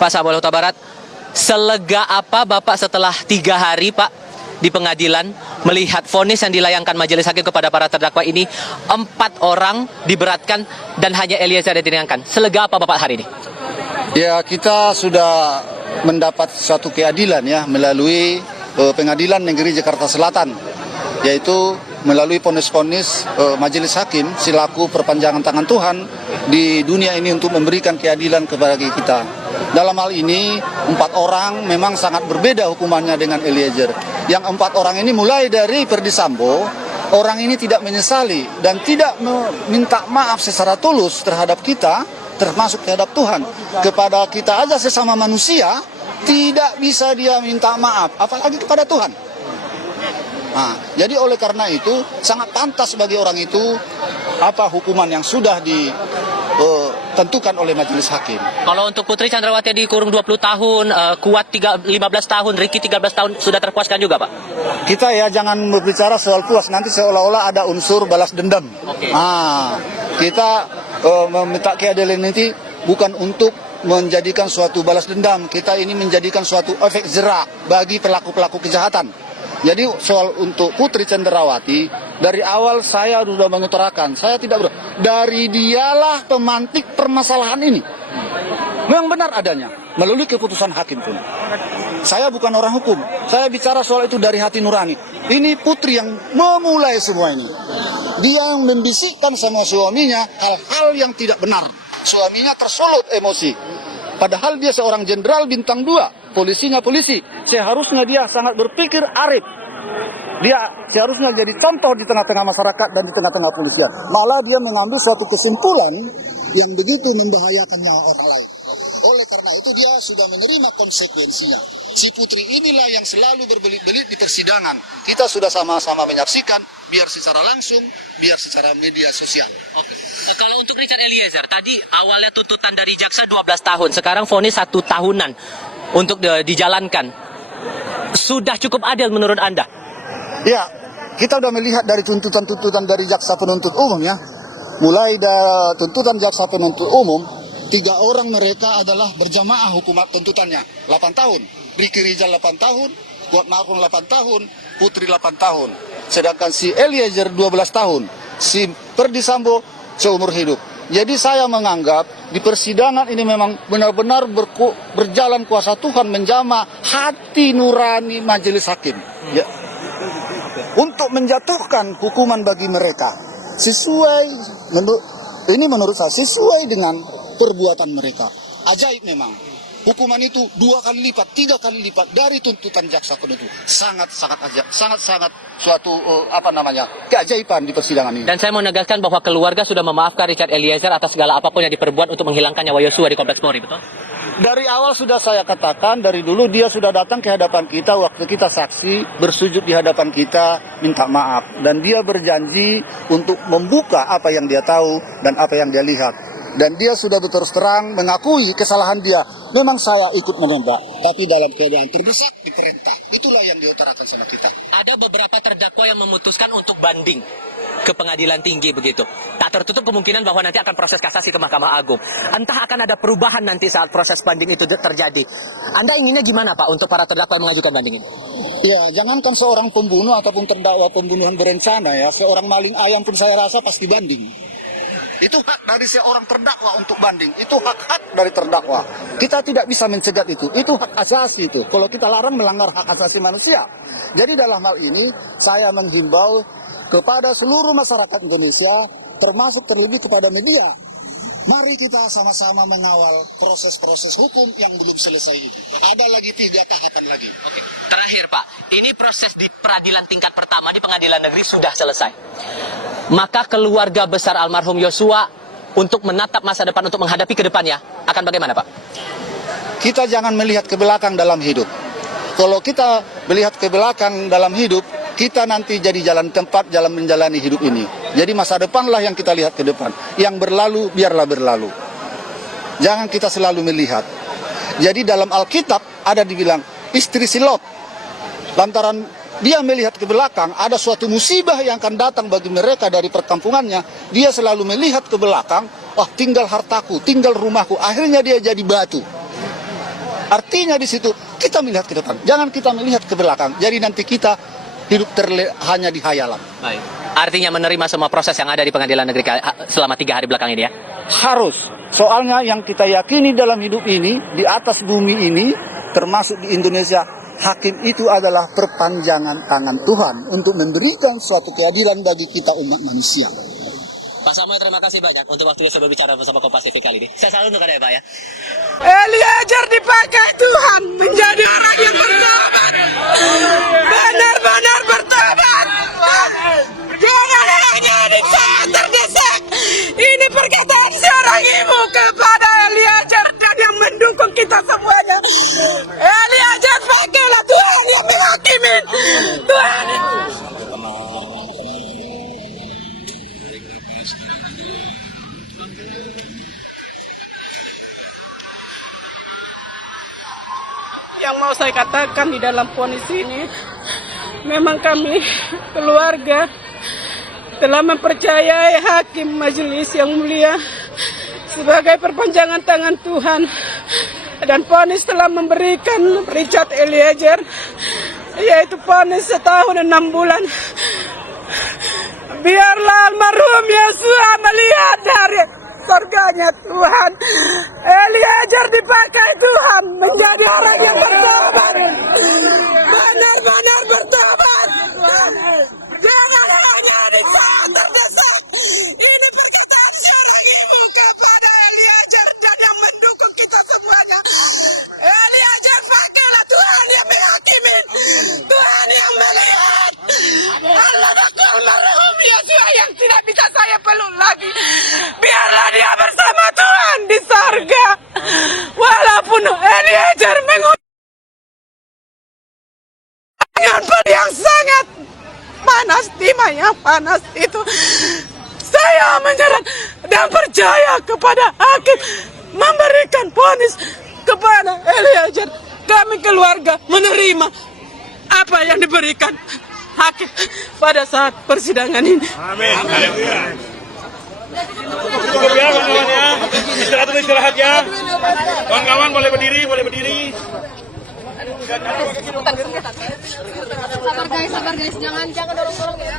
Pak Samuel Huta Barat, selega apa Bapak setelah 3 hari Pak di pengadilan melihat vonis yang dilayangkan majelis hakim kepada para terdakwa ini, 4 orang diberatkan dan hanya Eliezer yang diringankan. Selega apa Bapak hari ini? Ya, kita sudah mendapat suatu keadilan ya melalui pengadilan negeri Jakarta Selatan, yaitu melalui vonis-vonis majelis hakim selaku perpanjangan tangan Tuhan di dunia ini untuk memberikan keadilan kepada kita. Dalam hal ini 4 orang memang sangat berbeda hukumannya dengan Eliezer. Yang 4 orang ini mulai dari Ferdy Sambo, orang ini tidak menyesali dan tidak meminta maaf secara tulus terhadap kita, termasuk terhadap Tuhan. Kepada kita aja sesama manusia tidak bisa dia minta maaf, apalagi kepada Tuhan. Nah, jadi oleh karena itu sangat pantas bagi orang itu apa hukuman yang sudah ditentukan oleh majelis hakim. Kalau untuk Putri Chandrawati dikurung 20 tahun, Kuat 15 tahun, Ricky 13 tahun, sudah terpuaskan juga Pak? Kita ya jangan berbicara soal puas, nanti seolah-olah ada unsur balas dendam. Oke. Nah, kita meminta keadilan ini bukan untuk menjadikan suatu balas dendam, kita ini menjadikan suatu efek jerak bagi pelaku-pelaku kejahatan. Jadi soal untuk Putri Chandrawati, dari awal saya sudah mengutarakan, saya tidak dari dialah pemantik permasalahan ini. Memang benar adanya, melalui keputusan hakim pun. Saya bukan orang hukum, saya bicara soal itu dari hati nurani. Ini Putri yang memulai semua ini. Dia yang membisikkan sama suaminya hal-hal yang tidak benar. Suaminya tersulut emosi. Padahal dia seorang jenderal bintang 2, polisinya polisi. Seharusnya dia sangat berpikir arif. Dia seharusnya jadi contoh di tengah-tengah masyarakat dan di tengah-tengah polisian. Malah dia mengambil suatu kesimpulan yang begitu membahayakan nyawa orang lain. Oleh karena itu dia sudah menerima konsekuensinya. Si Putri inilah yang selalu berbelit-belit di persidangan. Kita sudah sama-sama menyaksikan, biar secara langsung, biar secara media sosial. Oke. Kalau untuk Richard Eliezer, tadi awalnya tuntutan dari jaksa 12 tahun, sekarang vonis 1 tahunan untuk dijalankan. Sudah cukup adil menurut Anda? Ya, kita sudah melihat dari tuntutan-tuntutan dari jaksa penuntut umum ya. Mulai dari tuntutan jaksa penuntut umum, 3 orang mereka adalah berjamaah hukuman tuntutannya 8 tahun. Ricky Rizal 8 tahun, Kuat Ma'ruf 8 tahun, Putri 8 tahun. Sedangkan si Eliezer 12 tahun, si Ferdy Sambo seumur hidup. Jadi saya menganggap di persidangan ini memang benar-benar berjalan kuasa Tuhan menjamah hati nurani majelis hakim. Ya. Untuk menjatuhkan hukuman bagi mereka sesuai menurut saya sesuai dengan perbuatan mereka. Ajaib memang. Hukuman itu 2 kali lipat, 3 kali lipat dari tuntutan jaksa penuntut. Sangat-sangat ajaib, sangat-sangat suatu keajaiban di persidangan ini. Dan saya mau menegaskan bahwa keluarga sudah memaafkan Richard Eliezer atas segala apapun yang diperbuat untuk menghilangkan nyawa Yosua di Kompleks Polri, betul? Dari awal sudah saya katakan, dari dulu dia sudah datang ke hadapan kita waktu kita saksi, bersujud di hadapan kita, minta maaf. Dan dia berjanji untuk membuka apa yang dia tahu dan apa yang dia lihat. Dan dia sudah berterus terang mengakui kesalahan dia. Memang saya ikut menembak, tapi dalam keadaan terdesak diperintah. Itulah yang diutarakan sama kita. Ada beberapa terdakwa yang memutuskan untuk banding ke pengadilan tinggi begitu. Tak tertutup kemungkinan bahwa nanti akan proses kasasi ke Mahkamah Agung. Entah akan ada perubahan nanti saat proses banding itu terjadi. Anda inginnya gimana Pak untuk para terdakwa mengajukan banding ini? Ya, jangankan seorang pembunuh ataupun terdakwa pembunuhan berencana ya, seorang maling ayam pun saya rasa pasti banding. Itu hak dari seorang terdakwa untuk banding. Itu hak-hak dari terdakwa. Kita tidak bisa mencegat itu. Itu hak asasi itu. Kalau kita larang melanggar hak asasi manusia. Jadi dalam hal ini saya menghimbau kepada seluruh masyarakat Indonesia, termasuk terlebih kepada media. Mari kita sama-sama mengawal proses-proses hukum yang belum selesai itu. Ada lagi 3 tahapan lagi. Oke. Terakhir Pak, ini proses di peradilan tingkat pertama di pengadilan negeri sudah selesai. Maka keluarga besar almarhum Yosua untuk menatap masa depan, untuk menghadapi ke depannya, akan bagaimana Pak? Kita jangan melihat ke belakang dalam hidup. Kalau kita melihat ke belakang dalam hidup, kita nanti jadi jalan tempat jalan menjalani hidup ini. Jadi masa depanlah yang kita lihat ke depan. Yang berlalu, biarlah berlalu. Jangan kita selalu melihat. Jadi dalam Alkitab ada dibilang, istri si Lot. Lantaran dia melihat ke belakang, ada suatu musibah yang akan datang bagi mereka dari perkampungannya. Dia selalu melihat ke belakang, tinggal hartaku, tinggal rumahku. Akhirnya dia jadi batu. Artinya di situ kita melihat ke depan, jangan kita melihat ke belakang. Jadi nanti kita hidup hanya di hayalan. Baik. Artinya menerima semua proses yang ada di pengadilan negeri selama 3 hari belakang ini ya? Harus. Soalnya yang kita yakini dalam hidup ini, di atas bumi ini, termasuk di Indonesia, hakim itu adalah perpanjangan tangan Tuhan untuk memberikan suatu keadilan bagi kita umat manusia. Pak Samuel, terima kasih banyak untuk waktunya saya berbicara bersama Kompas TV kali ini. Saya selalu untuk ya Pak ya. Eliezer dipakai Tuhan menjadi orang yang bertobat. Benar-benar bertobat. Jangan hanya di saat terdesak. Ini perkataan seorang ibu kepada Eliezer dan yang mendukung kita semuanya. Eliezer pakailah Tuhan yang menghakimi. Tuhan yang mau saya katakan di dalam vonis ini, memang kami keluarga telah mempercayai hakim majelis yang mulia sebagai perpanjangan tangan Tuhan, dan vonis telah memberikan Richard Eliezer yaitu vonis 1 tahun 6 bulan. Biarlah almarhum Yesua melihat dari surganya Tuhan. Eliezer dipakai Tuhan menjadi orang yang bertobat. Benar-benar bertobat. Jangan hanya di saat terdesak. Ini perkataan seorang ibu kepada Eliezer dan yang mendukung kita semuanya. Eliezer pakailah Tuhan yang menghakimi. Tuhan yang melihat. Allah bakal almarhum Yesua yang tidak bisa saya peluk lagi. Biarlah dia bersama Tuhan di surga. Walaupun Eliezer dengan yang sangat panas, timah yang panas itu, saya menyerah dan percaya kepada hakim memberikan vonis kepada Eliezer. Kami keluarga menerima apa yang diberikan hakim pada saat persidangan ini. Amin. Cukup ya kawan-kawan ya. Istirahat ya. Kawan-kawan boleh berdiri, boleh berdiri. Sabar guys, jangan dorong-dorong ya.